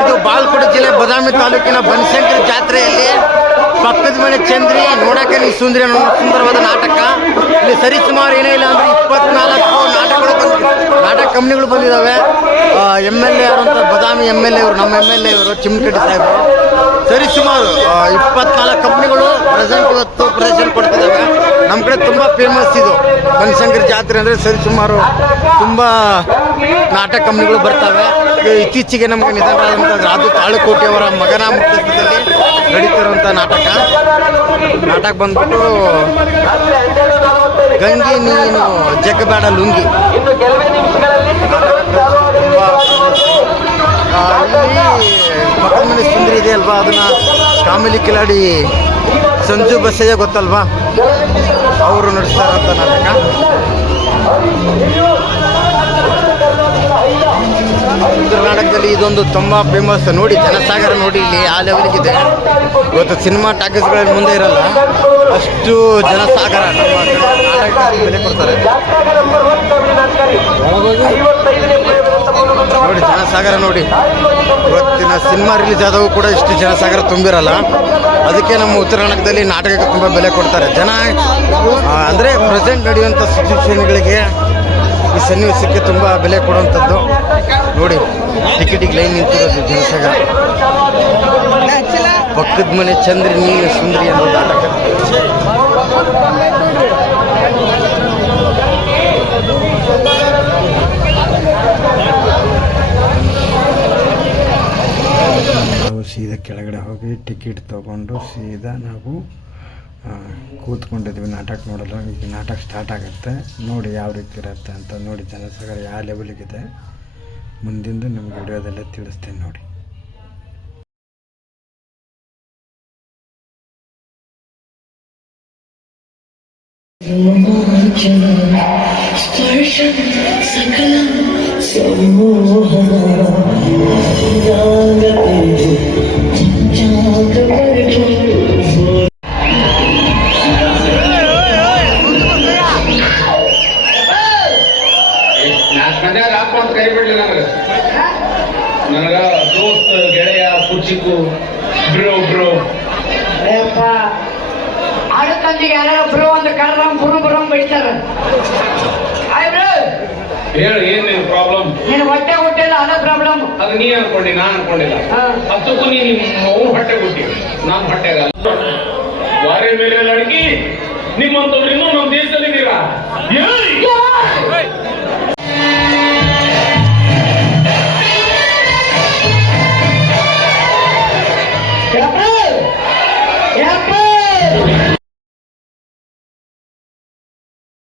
ಇದು ಬಾಗಲಕೋಟೆ ಜಿಲ್ಲೆ ಬದಾಮಿ ತಾಲೂಕಿನ ಬನಶಂಕರಿ ಜಾತ್ರೆಯಲ್ಲಿ ಪಕ್ಕದ ಮನೆ ಚಂದ್ರಿ ನೋಡಕ್ಕೆ ನೀ ಸುಂದರಿ ಅನ್ನೋ ಸುಂದರವಾದ ನಾಟಕ. ಇಲ್ಲಿ ಸರಿಸುಮಾರು ಏನೇ ಇಲ್ಲ ಅಂದ್ರೆ 24 ನಾಟಕ ಕಂಪ್ನಿಗಳು ಬಂದಿದ್ದಾವೆ. MLA ಅವರಂತ ಬದಾಮಿ MLA ಇವರು, ನಮ್ಮ MLA ಇವರು ಚಿಮ್ಮಕಟ್ಟಿ ಸಾಹೇಬರು. ಸರಿಸುಮಾರು 24 ಕಂಪ್ನಿಗಳು ಇವತ್ತು ಪ್ರದರ್ಶನ ಕೊಡ್ತಿದ್ದಾವೆ. ನಮ್ಮ ಕಡೆ ತುಂಬ ಫೇಮಸ್ ಇದು ಬನಶಂಕರಿ ಜಾತ್ರೆ ಅಂದರೆ. ಸರಿಸುಮಾರು ತುಂಬ ನಾಟಕ ಕಂಪ್ನಿಗಳು ಬರ್ತವೆ. ಇತ್ತೀಚೆಗೆ ನಮಗೆ ನಿಧನರಾದಂಥ ರಾಜು ತಾಳುಕೋಟೆಯವರ ಮಗನ ಮುಖ್ಯಸ್ಥದಲ್ಲಿ ನಡೀತಿರುವಂಥ ನಾಟಕ ಬಂದ್ಬಿಟ್ಟು ಗಂಗಿ ನೀನು ಜಗ್ಗಬೇಡ ಲುಂಗಿ. ಇಲ್ಲಿ ಪಕ್ಕದ ಮನೆ ಸುಂದರಿ ಇದೆ ಅಲ್ವಾ, ಅದನ್ನ ಕಾಮಿಲಿ ಕಿಲಾಡಿ ಸಂಜು ಬಸಯ್ಯ ಗೊತ್ತಲ್ವಾ, ಅವರು ನಡೆಸ್ತಾ ಇರೋಂಥ ನಾಟಕ. ಕರ್ನಾಟಕದಲ್ಲಿ ಇದೊಂದು ತುಂಬ ಫೇಮಸ್. ನೋಡಿ ಜನಸಾಗರ ನೋಡಿ, ಇಲ್ಲಿ ಆ ಲೆವೆಲ್ಗಿದೆ. ಇವತ್ತು ಸಿನಿಮಾ ಟಾಕೀಸ್ಗಳಲ್ಲಿ ಮುಂದೆ ಇರಲ್ಲ ಅಷ್ಟು ಜನಸಾಗರ. ನಮ್ಮ ನಾಟಕಕ್ಕೆ ಬೆಲೆ ಕೊಡ್ತಾರೆ ನೋಡಿ, ಜನಸಾಗರ ನೋಡಿ. ಇವತ್ತಿನ ಸಿನಿಮಾ ರಿಲೀಸ್ ಆದವು ಕೂಡ ಇಷ್ಟು ಜನಸಾಗರ ತುಂಬಿರಲ್ಲ. ಅದಕ್ಕೆ ನಮ್ಮ ಉತ್ತರ ಕರ್ನಾಟಕದಲ್ಲಿ ನಾಟಕಕ್ಕೆ ತುಂಬ ಬೆಲೆ ಕೊಡ್ತಾರೆ ಜನ. ಅಂದರೆ ಪ್ರೆಸೆಂಟ್ ನಡೆಯುವಂಥ ಸಿಚುವೇಷನ್ಗಳಿಗೆ, ಈ ಸನ್ನಿವೇಶಕ್ಕೆ ತುಂಬ ಬೆಲೆ ಕೊಡುವಂಥದ್ದು. ನೋಡಿ ಟಿಕೆಟಿಗೆ ಲೈನ್ ನಿಂತಿರೋದು ಜನಸಾಗರ. ಪಕ್ಕದ ಮನೆ ಚಂದ್ರಿ ನೀನು ಸುಂದರಿ ಅನ್ನೋ ನಾಟಕ. ನಾವು ಸೀದಾ ಕೆಳಗಡೆ ಹೋಗಿ ಟಿಕೆಟ್ ತೊಗೊಂಡು ಸೀದಾ ನಾವು ಕೂತ್ಕೊಂಡಿದ್ವಿ ನಾಟಕ ನೋಡಲು. ಈಗ ನಾಟಕ ಸ್ಟಾರ್ಟ್ ಆಗುತ್ತೆ. ನೋಡಿ ಯಾವ ರೀತಿ ಇರುತ್ತೆ ಅಂತ. ನೋಡಿ ಜನಸಾಗರ ಯಾವ ಲೆವೆಲಿಗಿದೆ ಮುಂದಿಂದು ನಿಮ್ಗೆ ವಿಡಿಯೋದಲ್ಲೇ ತಿಳಿಸ್ತೇನೆ ನೋಡಿ. ಕೈ ಬಿಡ್ಲಿ ನನಗ ದೋಸ್ತ್ ಗೆಳೆಯ ಕುಚಿಕು ಬ್ರೋ ಬ್ರೋ ಅಯ್ಯಪ್ಪ ಆಡಕಂದಿಗೆ ಯಾರು ಬ್ರೋ ಅಂತ ಕರ್ರಂ ಬ್ರೋ ಬ್ರೋ ಬೈತಾರ. ಆಯ್ ಬ್ರೋ ಹೇಳು, ಏನ್ ಪ್ರಾಬ್ಲಮ್? ನೀನು ಹೊಟ್ಟೆ ಹುಟ್ಟಿಲ್ಲ, ಅದ ಪ್ರಾಬ್ಲಮ್. ಅದು ನೀ ಅನ್ಕೊಂಡಿ, ನಾನ್ ಅನ್ಕೊಂಡಿಲ್ಲ. ಹತ್ತಕ್ಕೂ ನೀ ಅವ್ನು ಹೊಟ್ಟೆ ಹುಟ್ಟಿ, ನಾನ್ ಹೊಟ್ಟೆ ವಾರೆ ಮೇಲೆ ಲಡ್ಕಿ ನಿಮ್ಮಂತವ್ರು ಇನ್ನೂ ನಮ್ಮ ದೇಶದಲ್ಲಿದ್ದೀರಾ? ಯಪ್ಪ